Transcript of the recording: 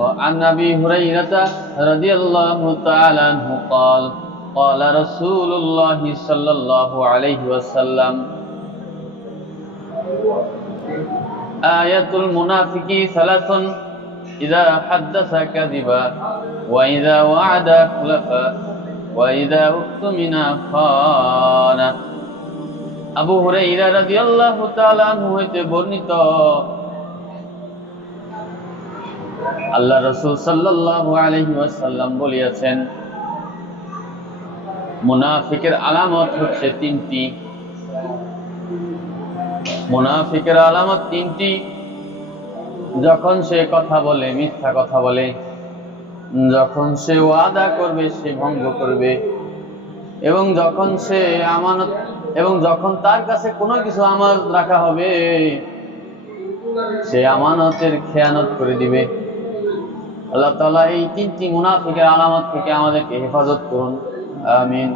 وعن أبي هريرة رضي الله تعالى عنه قال قال رسول الله صلى الله عليه وسلم آية المنافق ثلاث إذا حدث كذبا وإذا وعد خلفا وإذا اؤتمن خان আবু হুরাইরা রাদিয়াল্লাহু তাআলা আনহু হইতে বর্ণিত আল্লাহ রাসূল আলাইহি ওয়াসাল্লাম বলিয়াছেন, মুনাফিকের আলামত হচ্ছে তিনটি। মুনাফিকের আলামত তিনটি। যখন সে কথা বলে, মিথ্যা কথা বলে, যখন সে ওয়াদা করবে, সে ভঙ্গ করবে। এবং যখন সে আমানত, এবং যখন তার কাছে কোনো কিছু আমানত রাখা হবে, সে আমানতের খেয়ানত করে দিবে। আল্লাহ তাআলা এই তিনটি মুনাফিকের আলামত থেকে আমাদেরকে হেফাজত করুন। আমিন।